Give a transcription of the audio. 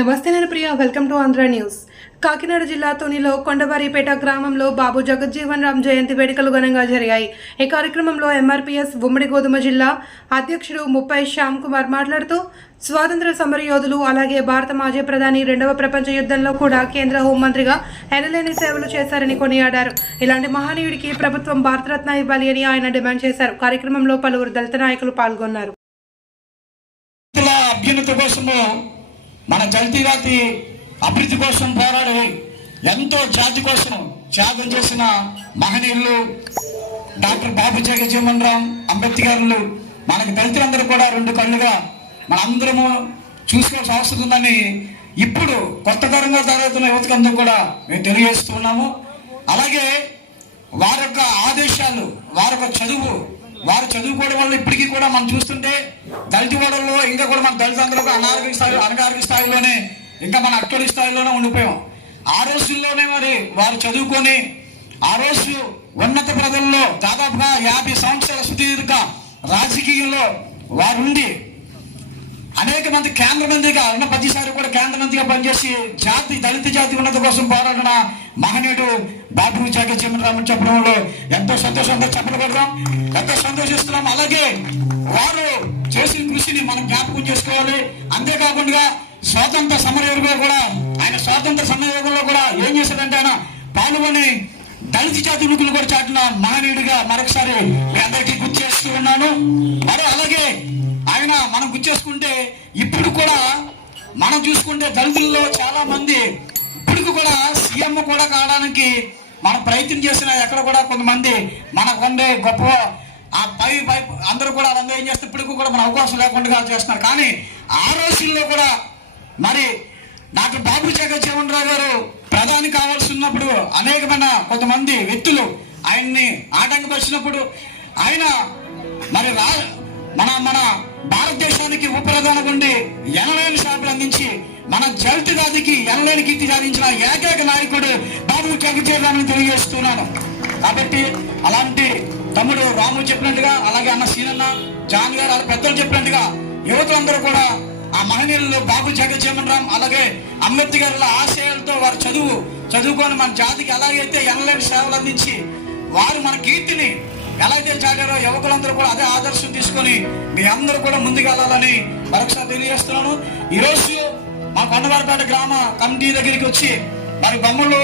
నమస్తే నేను Priya welcome to Andhra news. Kakinada జిల్లా తునిలో కొండవారిపేట గ్రామంలో బాబు జగజ్జీవన్ రామ్ జయంతి వేడుకలు ఘనంగా జరిగాయి. ఈ కార్యక్రమంలో ఎంఆర్పీఎస్ ఉమ్మడి గోధుమ జిల్లా అధ్యక్షుడు ముప్పై శ్యామ్ కుమార్ మాట్లాడుతూ స్వాతంత్ర సమరయోధులు అలాగే భారత మాజీ ప్రధాని రెండవ ప్రపంచ యుద్ధంలో కూడా కేంద్ర హోంమంత్రిగా ఎనలేని సేవలు చేశారని కొనియాడారు. ఇలాంటి మహనీయుడికి ప్రభుత్వం భారతరత్న ఇవ్వాలి అని ఆయన డిమాండ్ చేశారు. కార్యక్రమంలో పలువురు దళిత నాయకులు పాల్గొన్నారు. అభ్యున్నతి కోసము మన దళిత జాతి అభివృద్ధి కోసం పోరాడి ఎంతో జాతి కోసం త్యాగం చేసిన మహనీయులు డాక్టర్ బాబు జగజీవన్ రామ్ అంబేద్కర్లు మనకి దళితులందరూ కూడా రెండు కళ్ళుగా మనందరము చూసుకోవాల్సిన అవసరం ఉందని ఇప్పుడు కొత్త తరంగా జరుగుతున్న యువతకందరూ కూడా మేము తెలియజేస్తున్నాము అలాగే వారి యొక్క ఆదేశాలు వారి యొక్క చదువు వారు చదువుకోవడం వల్ల ఇప్పటికీ కూడా మనం చూస్తుంటే దళిత ఓడల్లో ఇంకా కూడా మన దళితులందరూ కూడా అనారోగ్య స్థాయి అనారోగ్య స్థాయిలోనే ఇంకా మన అట్టడి స్థాయిలోనే ఉండిపోయాం. ఆ రోజుల్లోనే మరి వారు చదువుకొని ఆ రోజు ఉన్నత ప్రజల్లో దాదాపుగా యాభై సంవత్సరాల సుదీర్ఘ రాజకీయంలో వారుండి మంత్రి కేంద్ర మంత్రిగా ఉన్న ప్రతిసారి కూడా కేంద్ర మంత్రిగా పనిచేసి జాతి దళిత జాతి ఉన్నత కోసం పోరాడిన మహనీయుడు బాబు చాకే జగజీవనరామన్ చెప్పడంలో ఎంతో సంతోషంగా చెప్పలు కొడదాం ఎంతో సంతోషిస్తున్నాం. అలాగే వారు చేసిన కృషిని మనం జ్ఞాపకం చేసుకోవాలి. అంతేకాకుండా స్వాతంత్ర సమరయోగంలో కూడా ఆయన స్వాతంత్ర సమరయోగంలో కూడా ఏం చేశాడంటే ఆయన పాల్గొని దళిత జాతి ఉనికులు కూడా చాటిన మహనీయుడిగా మరొకసారి మీ అందరికీ గుర్తు చేస్తూ ఉన్నాను. మరో మనం గుర్చేసుకుంటే ఇప్పుడు కూడా మనం చూసుకుంటే దళితుల్లో చాలా మంది ఇప్పుడు కూడా సీఎం కూడా కావడానికి మనం ప్రయత్నం చేసిన ఎక్కడ కూడా కొంతమంది మనకు ఉండే గొప్ప ఆ పై పై అందరూ కూడా అందరూ ఏం చేస్తే ఇప్పుడు కూడా మన అవకాశం లేకుండా చేస్తున్నారు. కానీ ఆ రోజుల్లో కూడా మరి డాక్టర్ బాబు జగజ్జీవన్ రావు గారు ప్రధాని కావాల్సి ఉన్నప్పుడు అనేకమైన కొంతమంది వ్యక్తులు ఆయన్ని ఆటంకపరిచినప్పుడు ఆయన మరి రా మన మన భారతదేశానికి ఉప ఉండి ఎనలేని సేవలు అందించి మన జలిత జాతికి ఎనలేని కీర్తి సాధించిన ఏకైక నాయకుడు బాబు జగజ్జీవన్ తెలియజేస్తున్నాను. కాబట్టి అలాంటి తమ్ముడు రాము చెప్పినట్టుగా అలాగే అన్న సీనన్న జాన్ గారు అలా పెద్దలు చెప్పినట్టుగా యువతులందరూ కూడా ఆ మహనీయులు బాబు జగజ్జీవన్ రామ్ అలాగే అంబేద్కర్ల ఆశయాలతో వారు చదువు చదువుకొని మన జాతికి ఎలాగైతే ఎనలేని సేవలు అందించి వారు మన కీర్తిని ఎలా అయితే చాటారో యువకులందరూ కూడా అదే ఆదర్శం తీసుకొని మీ అందరూ కూడా ముందుకెళ్ళాలని మరొకసారి తెలియజేస్తున్నాను. ఈరోజు మా కొండవారిపేట గ్రామ కమిటీ దగ్గరికి వచ్చి మరి బొమ్మలు